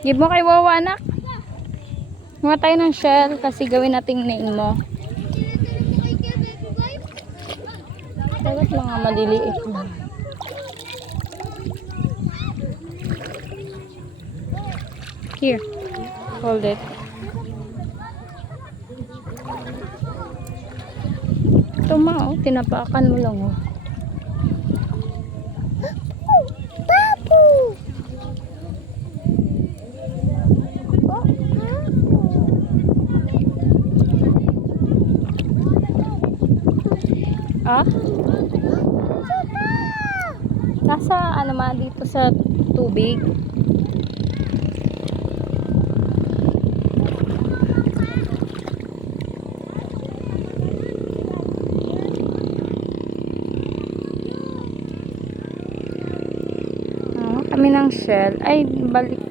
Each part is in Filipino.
Give mo kay Wawa anak. Mga tayo ng shell kasi gawin nating nain mo. Dapat mga maliliit lang. Here. Hold it. Ito ma, oh. Tinapakan mo lang, oh. Ah? Nasa ano ma dito sa tubig. Ah, kami ng shell. Ay, balik.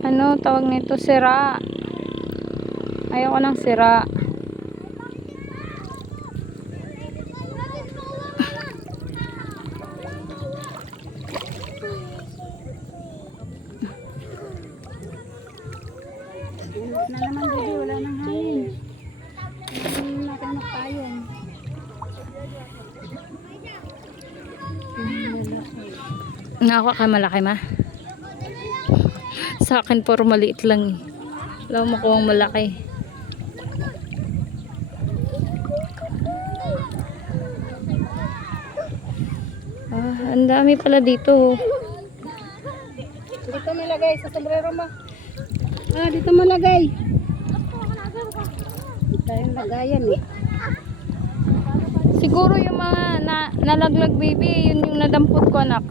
Ano, tawag nito? Sira. Ayoko ng sira. Init na naman dito, wala nang hangin. Hindi natin makayon. Nakakuha ka malaki ma? Sa akin puro maliit lang eh. Wala akong makuha malaki. Ah, ang dami pala dito. oh. Dito nilagay sa sombrero mo. Ah, dito mo lagay. Dito yung lagayan eh. Siguro yung mga na, nalaglag baby, yun yung nadampot ko anak.